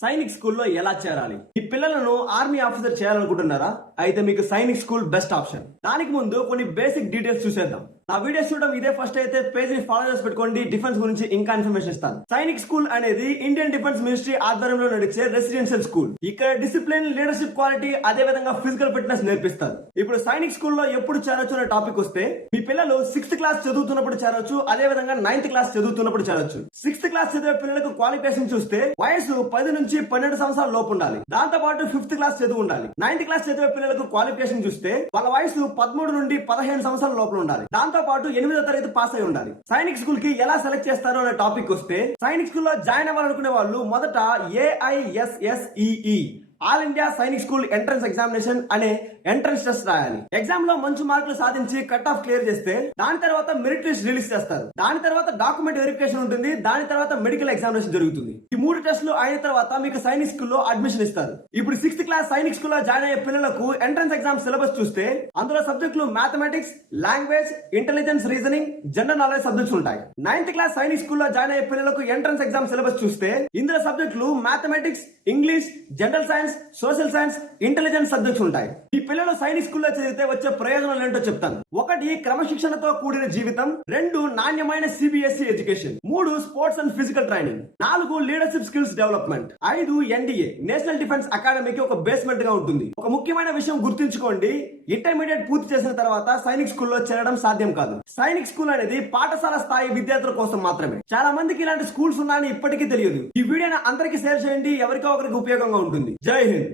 సైనిక్ స్కూల్లో ఎలా చేరాలి? మీ పిల్లలను ఆర్మీ ఆఫీసర్ చేయాలనుకుంటున్నారా? అయితే మీకు సైనిక్ స్కూల్ బెస్ట్ ఆప్షన్. దానికి ముందు కొన్ని బేసిక్ డీటెయిల్స్ చూసేద్దాం. నా వీడియోస్ చూడడం ఇదే ఫస్ట్ అయితే పేజీని ఫాలో చేసి పెట్టుకోండి. డిఫెన్స్ గురించి ఇంకా ఇన్ఫర్మేషన్ ఇస్తాను. సైనిక్ స్కూల్ అనేది ఇండియన్ డిఫెన్స్ మినిస్ట్రీ ఆధ్వర్యంలో నడిచే రెసిడెన్షియల్ స్కూల్. ఇక్కడ డిసిప్లిన్, లీడర్షిప్ క్వాలిటీ, అదే విధంగా ఫిజికల్ ఫిట్నెస్ నేర్పిస్తారు. ఇప్పుడు సైనిక్ స్కూల్లో ఎప్పుడు చేరొచ్చు అనే టాపిక్ వస్తే, మీ పిల్లలు 6th క్లాస్ చదువుతున్నప్పుడు చేరొచ్చు, అదే విధంగా 9th క్లాస్ చదువుతున్నప్పుడు చేరొచ్చు. 6th క్లాస్ చదివే పిల్లలకు క్వాలిఫికేషన్ చూస్తే వయసు 10 నుంచి 12 సంవత్సరాల లోపు ఉండాలి. దాంతో పాటు 5th క్లాస్ చదువు ఉండాలి. 9th క్లాస్ చదివే పిల్లలకు క్వాలిఫికేషన్ చూస్తే వాళ్ళ వయసు 13 నుండి 15 సంవత్సరాల లోపల ఉండాలి. దాంతో పాటు 8వ తరగతి పాస్ అయి ఉండాలి. సైనిక్ స్కూల్ కి ఎలా సెలెక్ట్ చేస్తారు అనే టాపిక్ వస్తే, సైనిక్ స్కూల్ లో జాయిన్ అవ్వాలనుకునే వాళ్ళు మొదట AISSEE all India Sainik school entrance examination అనే ఎంట్రన్స్ టెస్ట్ రాయాలి. ఎగ్జామ్ లో మంచి మార్కులు సాధించి కట్ ఆఫ్ క్లియర్ చేస్తే దాని తర్వాత మెరిట్ లిస్ట్ రిలీజ్ చేస్తారు. దాని తర్వాత డాక్యుమెంట్ వెరిఫికేషన్ ఉంటుంది. దాని తర్వాత మెడికల్ ఎగ్జామినేషన్ జరుగుతుంది. ఈ 3 టెస్టులు అయిన తర్వాత మీకు సైనిక్ స్కూల్లో అడ్మిషన్ ఇస్తారు. ఇప్పుడు 6th క్లాస్ సైనిక్ స్కూల్లో జాయిన్ అయ్యే పిల్లలకు ఎంట్రన్స్ ఎగ్జామ్ సిలబస్ చూస్తే అందులో సబ్జెక్టులు mathematics, language, intelligence, reasoning, general knowledge subjects ఉంటాయి. 9th క్లాస్ సైనిక్ స్కూల్లో జాయిన్ అయ్యే పిల్లలకు ఎంట్రన్స్ ఎగ్జామ్ సిలబస్ చూస్తే ఇందులో సబ్జెక్టులు mathematics, English, general science, social science, intelligence subjects ఉంటాయి. ఈ పిల్లలు సైనిక్ స్కూల్లో చదివితే వచ్చే ప్రయోజనాలు ఏంటో చెప్తాను. 1 క్రమశిక్షణతో కూడిన జీవితం, 2 నాణ్యమైన CBSE education, 3 sports and physical training, 4 leadership skills development, 5 NDA national defence అకాడమీకి ఒక బేస్మెంట్ గా ఉంటుంది. ఒక ముఖ్యమైన విషయం గుర్తుంచుకోండి, ఇంటర్మీడియట్ పూర్తి చేసిన తర్వాత సైనిక్ స్కూల్లో చేరడం సాధ్యం కాదు. సైనిక్ స్కూల్ అనేది పాఠశాల స్థాయి విద్యార్థుల కోసం మాత్రమే. చాలా మందికి ఇలాంటి స్కూల్స్ ఉన్నాయని ఇప్పటికీ తెలియదు. ఈ వీడియోని అందరికీ షేర్ చేయండి, ఎవరికో ఒకరికి ఉపయోగంగా ఉంటుంది. జై హింద్.